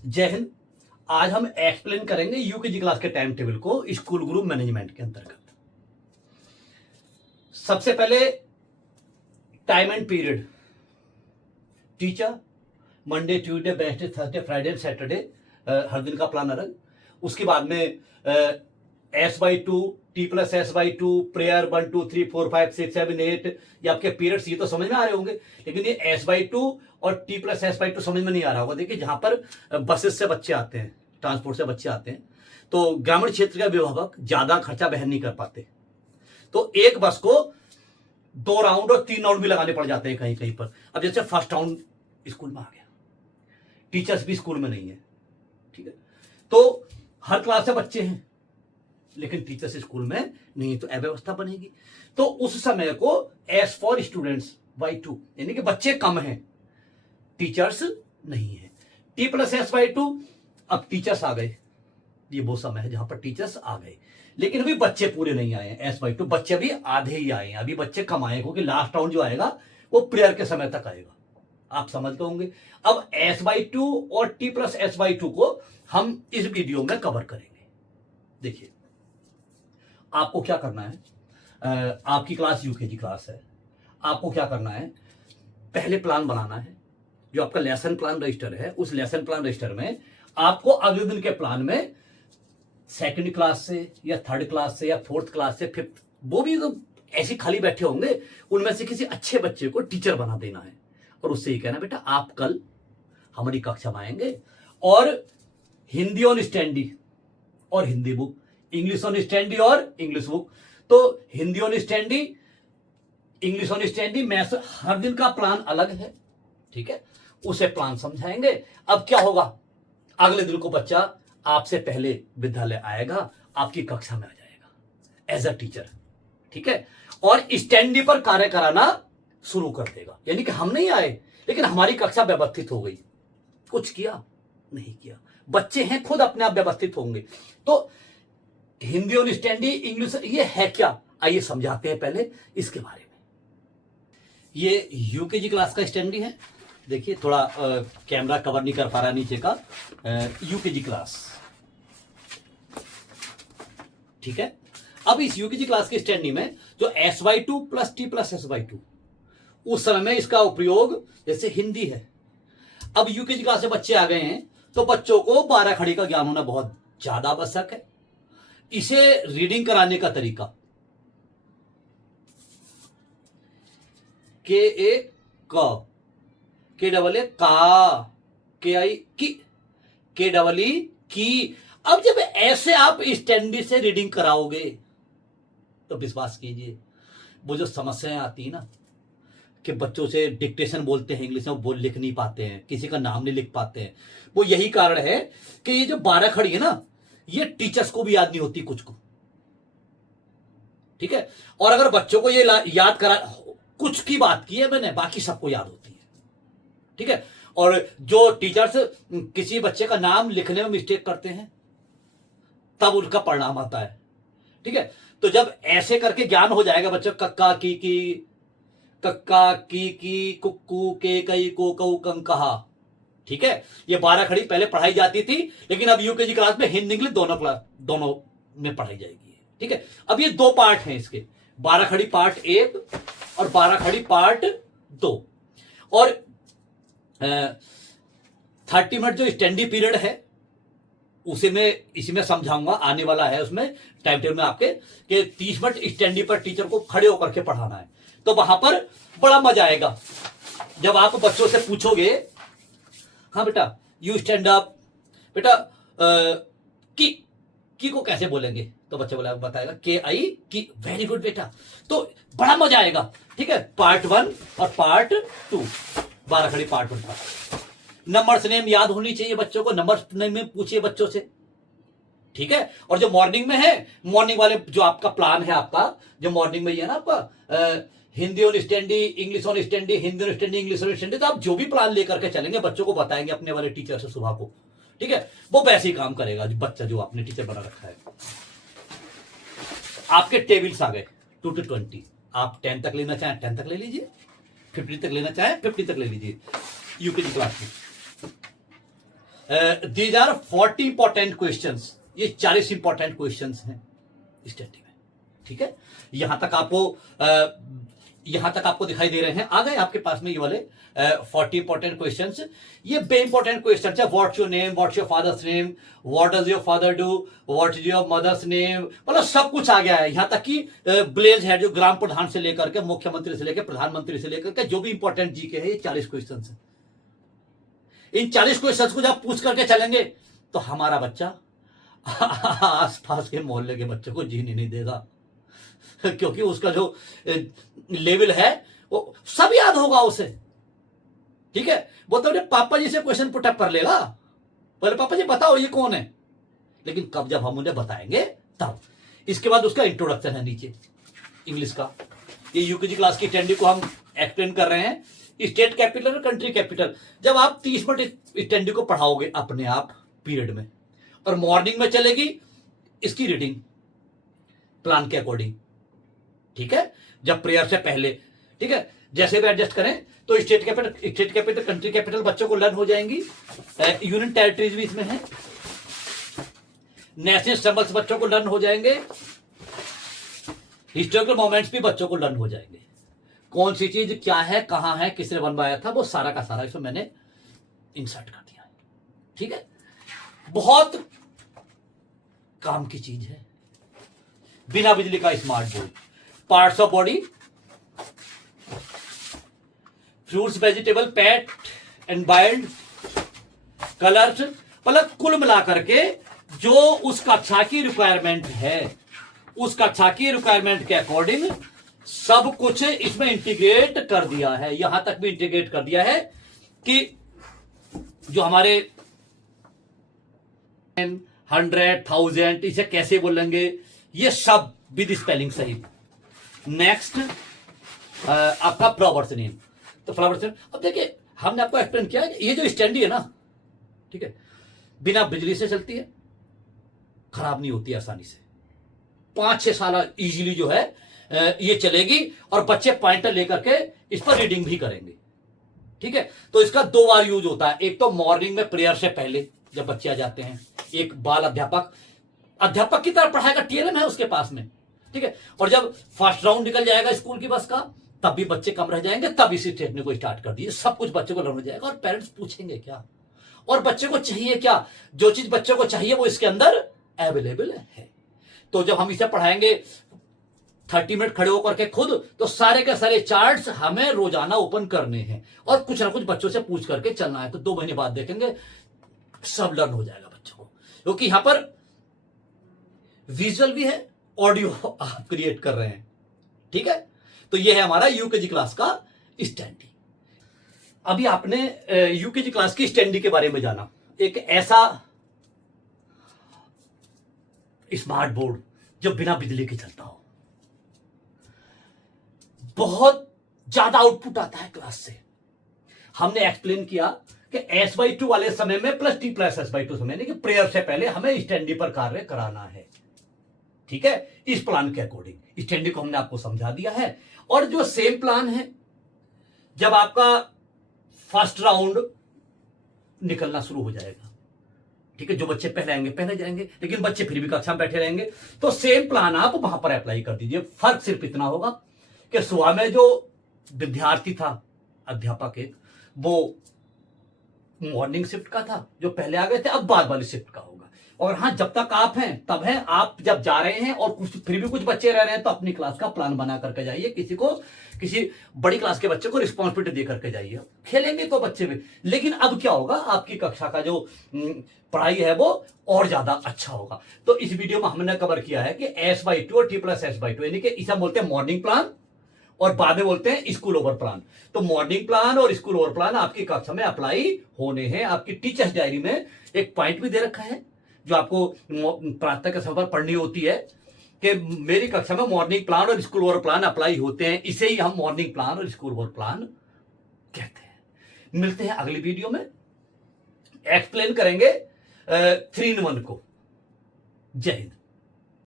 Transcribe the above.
जय हिंद। आज हम एक्सप्लेन करेंगे यूकेजी क्लास के टाइम टेबल को स्कूल ग्रुप मैनेजमेंट के अंतर्गत। सबसे पहले time and period, teacher Monday Tuesday Wednesday Thursday Friday Saturday, हर दिन का प्लान अलग। उसके बाद में S/2 T+S/2 प्रेयर 1 2 3 4 5 6 7 8, ये आपके पीरियड्स ये तो समझ में आ रहे होंगे, लेकिन ये S/2 और T+S/2 समझ में नहीं आ रहा होगा। देखिए जहां पर बसेस से बच्चे आते हैं, ट्रांसपोर्ट से बच्चे आते हैं, तो ग्रामीण क्षेत्र के अभिभावक ज्यादा खर्चा वहन नहीं कर पाते, तो एक बस को 2 राउंड और 3 राउंड भी लगाने पड़ जाते हैं कहीं कहीं पर। अब जैसे फर्स्ट राउंड स्कूल में आ गया, टीचर्स भी स्कूल में नहीं है, ठीक है, तो हर क्लास से बच्चे हैं लेकिन टीचर्स स्कूल में नहीं, तो अव्यवस्था बनेगी। तो उस समय को एस फॉर स्टूडेंट्स बाई 2, यानी कि बच्चे कम हैं, टीचर्स नहीं है। T+S/2, अब टीचर्स आ गए, ये वो समय है जहां पर टीचर्स आ गए, लेकिन अभी बच्चे पूरे नहीं आए हैं। S/2 बच्चे अभी आधे ही आए हैं, अभी बच्चे कम आए, क्योंकि लास्ट राउंड जो आएगा वो प्रेयर के समय तक आएगा, आप समझते होंगे। अब S/2 और T+S/2 को हम इस वीडियो में कवर करेंगे। देखिए आपको क्या करना है, आपकी क्लास यूकेजी क्लास है, आपको क्या करना है, पहले प्लान बनाना है। जो आपका लेसन प्लान रजिस्टर है, उस लेसन प्लान रजिस्टर में आपको अगले दिन के प्लान में सेकंड क्लास से या थर्ड क्लास से या फोर्थ क्लास से फिफ्थ, वो भी तो ऐसे खाली बैठे होंगे, उनमें से किसी अच्छे बच्चे को टीचर बना देना है और उससे ये कहना, बेटा आप कल हमारी कक्षा में आएंगे और हिंदी ऑन स्टैंडी और Hindi book, English on standee और इंग्लिश बुक। तो Hindi on standee, English on standee, maths, हर दिन का प्लान अलग है, ठीक है, उसे प्लान समझाएंगे। अब क्या होगा, अगले दिन को बच्चा आपसे पहले विद्यालय आएगा, आपकी कक्षा में आ जाएगा एज अ टीचर, ठीक है, और स्टैंडी पर कार्य कराना शुरू कर देगा। यानी कि हम नहीं आए लेकिन हमारी कक्षा व्यवस्थित हो गई, कुछ किया नहीं किया, बच्चे हैं खुद अपने आप व्यवस्थित होंगे। तो हिंदी और स्टैंडी, इंग्लिश, ये है क्या, आइए समझाते हैं पहले इसके बारे में। ये यूकेजी क्लास का स्टैंडी है, देखिए थोड़ा कैमरा कवर नहीं कर पा रहा नीचे का, यूकेजी क्लास, ठीक है। अब इस यूकेजी क्लास के स्टैंडी में जो S/2 प्लस T+S/2, उस समय में इसका उपयोग जैसे हिंदी है। अब यूकेजी क्लास से बच्चे आ गए हैं तो बच्चों को 12 खड़ी का ज्ञान होना बहुत ज्यादा आवश्यक है। इसे रीडिंग कराने का तरीका, K का, KI की। अब जब ऐसे आप स्टैंडी से रीडिंग कराओगे तो विश्वास कीजिए, वो जो समस्याएं आती है ना कि बच्चों से डिक्टेशन बोलते हैं इंग्लिश में, वो लिख नहीं पाते हैं, किसी का नाम नहीं लिख पाते हैं, वो यही कारण है कि ये जो 12 खड़ी है ना, ये टीचर्स को भी याद नहीं होती कुछ को, ठीक है। और अगर बच्चों को ये याद करा, कुछ की बात की है मैंने, बाकी सबको याद होती है, ठीक है। और जो टीचर्स किसी बच्चे का नाम लिखने में मिस्टेक करते हैं तब उनका परिणाम आता है, ठीक है। तो जब ऐसे करके ज्ञान हो जाएगा बच्चों, कक्का की कुक्कू के कई को कऊ कंकहा, ठीक है, ये 12 खड़ी पहले पढ़ाई जाती थी, लेकिन अब यूकेजी क्लास में हिंदी इंग्लिश दोनों में पढ़ाई जाएगी, ठीक है। अब ये 2 पार्ट हैं इसके, 12 खड़ी पार्ट 1 और 12 खड़ी पार्ट 2। और 30 मिनट जो स्टैंडी पीरियड है उसे मैं इसी में समझाऊंगा, आने वाला है उसमें टाइम टेबल में आपके, कि 30 मिनट स्टैंडी पर टीचर को खड़े होकर के पढ़ाना है। तो वहां पर बड़ा मजा आएगा जब आप बच्चों से पूछोगे, हाँ बेटा यू स्टैंड अप, बेटा की को कैसे बोलेंगे, तो बच्चे बताएगा KI की, वेरी गुड बेटा, तो बड़ा मजा आएगा, ठीक है। पार्ट 1 और पार्ट 2, 12 खड़ी पार्ट 1। नंबर्स नेम याद होनी चाहिए बच्चों को, नंबर्स नेम में पूछिए बच्चों से, ठीक है। और जो मॉर्निंग में है, मॉर्निंग वाले जो आपका प्लान है, आपका जो मॉर्निंग में ही है ना आपका, Hindi on standee, English on standee, Hindi on standee, English on standee, तो आप जो भी प्लान लेकर के चलेंगे बच्चों को बताएंगे अपने वाले टीचर से सुबह को, ठीक है, वो वैसे ही काम करेगा जो बच्चा जो आपने टीचर बना रखा है। आपके टेबल्स आ गए 2 to 20, आप 10 तक लेना चाहें 10 तक ले लीजिए, 50 तक लेना चाहें 50 तक ले लीजिए यूकेजी क्लास में। दीज आर 40 इंपॉर्टेंट क्वेश्चंस, ये 40 इंपॉर्टेंट क्वेश्चंस हैं स्टडी में, ठीक है। यहां तक आपको दिखाई दे रहे हैं, आ गए आपके पास में ये वाले 40 इंपॉर्टेंट क्वेश्चंस। ये बे इंपॉर्टेंट क्वेश्चन है। What's your name, what's your father's name, what does your father do, what is your mother's name, मतलब सब कुछ आ गया है। यहां तक कि विलेज हेड, जो ग्राम प्रधान से लेकर के मुख्यमंत्री से लेकर प्रधानमंत्री से लेकर के जो भी इंपॉर्टेंट जीके है, ये 40 क्वेश्चन है। इन 40 क्वेश्चन को जब पूछ करके चलेंगे तो हमारा बच्चा आसपास के मोहल्ले के बच्चों को जीने नहीं देगा, क्योंकि उसका जो लेवल है वो सब याद होगा उसे, ठीक है। वो तो अपने पापा जी से क्वेश्चन पुटअप कर लेगा, बोले पापा जी बताओ ये कौन है, लेकिन कब जब हम उन्हें बताएंगे तब। इसके बाद उसका इंट्रोडक्शन है नीचे इंग्लिश का। ये यूकेजी क्लास की अटेंडी को हम एक्सप्लेन कर रहे हैं, स्टेट कैपिटल और कंट्री कैपिटल। जब आप 30 मिनट अटेंडी को पढ़ाओगे अपने आप पीरियड में, और मॉर्निंग में चलेगी इसकी रीडिंग प्लान के अकॉर्डिंग, ठीक है, जब प्रेयर से पहले, ठीक है। जैसे भी एडजस्ट करें तो स्टेट कैपिटल कंट्री कैपिटल बच्चों को लर्न हो जाएंगी। यूनियन टेरिटरीज भी इसमें है, नेशनल सिंबल्स बच्चों को लर्न हो जाएंगे, हिस्टोरिकल मोमेंट्स भी बच्चों को लर्न हो जाएंगे। कौन सी चीज क्या है, कहां है, किसने बनवाया था, वो सारा का सारा इसमें मैंने इंसर्ट कर दिया है, ठीक है। बहुत काम की चीज है। बिना बिजली का smart board, parts of body, fruits, vegetable, PAT and billed, colours, मतलब कुल मिलाकर के जो उस कक्षा की रिक्वायरमेंट है, उस कक्षा की रिक्वायरमेंट के अकॉर्डिंग सब कुछ इसमें इंटीग्रेट कर दिया है। यहां तक भी इंटीग्रेट कर दिया है कि जो हमारे 100, 1000 इसे कैसे बोलेंगे, ये सब विद स्पेलिंग सही। नेक्स्ट आपका फ्लावर्स नेम, तो फ्लावर्स नेम, अब देखिए हमने आपको एक्सप्लेन किया ये जो स्टैंडी है ना, ठीक है, बिना बिजली से चलती है, खराब नहीं होती आसानी से, 5-6 साल इजीली जो है ये चलेगी, और बच्चे पॉइंटर लेकर के इस पर रीडिंग भी करेंगे, ठीक है। तो इसका 2 बार यूज होता है, एक तो मॉर्निंग में प्रेयर से पहले जब बच्चे आ जाते हैं, एक बाल अध्यापक की तरह पढ़ाएगा, टीएलएम है उसके पास में, ठीक है। और जब फर्स्ट राउंड निकल जाएगा स्कूल की बस का, तब भी बच्चे कम रह जाएंगे, तब इसी टेक्निक को स्टार्ट कर दिए। सब कुछ बच्चे को लर्न हो जाएगा, और पेरेंट्स पूछेंगे क्या, और बच्चे को चाहिए क्या, जो चीज बच्चे को चाहिए वो इसके अंदर अवेलेबल है। तो जब हम इसे पढ़ाएंगे 30 मिनट खड़े होकर के खुद, तो सारे के सारे चार्ट्स हमें रोजाना ओपन करने हैं, और कुछ ना कुछ बच्चों से पूछ करके चलना है। तो 2 महीने बाद देखेंगे सब लर्न हो जाएगा बच्चों को, क्योंकि यहां पर विजुअल भी है, ऑडियो आप क्रिएट कर रहे हैं, ठीक है। तो यह है हमारा यूकेजी क्लास का स्टैंडी। अभी आपने यूकेजी क्लास की स्टैंडी के बारे में जाना, एक ऐसा स्मार्ट बोर्ड जो बिना बिजली के चलता हो, बहुत ज्यादा आउटपुट आता है क्लास से। हमने एक्सप्लेन किया कि S/2 वाले समय में प्लस T प्लस S/2 समय, यानी कि प्रेयर से पहले हमें स्टैंडी पर कार्य कराना है, ठीक है, इस प्लान के अकॉर्डिंग। स्टैंडी को हमने आपको समझा दिया है। और जो सेम प्लान है, जब आपका फर्स्ट राउंड निकलना शुरू हो जाएगा, ठीक है, जो बच्चे पहले आएंगे पहले जाएंगे, लेकिन बच्चे फिर भी कक्षा में बैठे रहेंगे, तो सेम प्लान आप वहां पर अप्लाई कर दीजिए। फर्क सिर्फ इतना होगा कि सुबह में जो विद्यार्थी था, अध्यापक एक, वो मॉर्निंग शिफ्ट का था, जो पहले आ गए थे, अब बाद वाली शिफ्ट का होगा। और हाँ, जब तक आप हैं तब है, आप जब जा रहे हैं और कुछ फिर भी कुछ बच्चे रह रहे हैं, तो अपनी क्लास का प्लान बना करके जाइए। किसी बड़ी क्लास के बच्चे को रिस्पॉन्सिबिलिटी दे करके जाइए। खेलेंगे तो बच्चे भी, लेकिन अब क्या होगा, आपकी कक्षा का जो पढ़ाई है वो और ज्यादा अच्छा होगा। तो इस वीडियो में हमने कवर किया है कि S/2 और T प्लस S/2, यानी कि इसे बोलते हैं मॉर्निंग प्लान, और बाद में बोलते हैं स्कूल ओवर प्लान। तो मॉर्निंग प्लान और स्कूल ओवर प्लान आपकी कक्षा में अप्लाई होने हैं। आपकी टीचर्स डायरी में एक पॉइंट भी दे रखा है, जो आपको प्रातः के समय पर पढ़नी होती है, कि मेरी कक्षा में मॉर्निंग प्लान और स्कूल ओवर प्लान अप्लाई होते हैं। इसे ही हम मॉर्निंग प्लान और स्कूल ओवर प्लान कहते हैं। मिलते हैं अगली वीडियो में, एक्सप्लेन करेंगे 3 in 1 को। जय हिंद।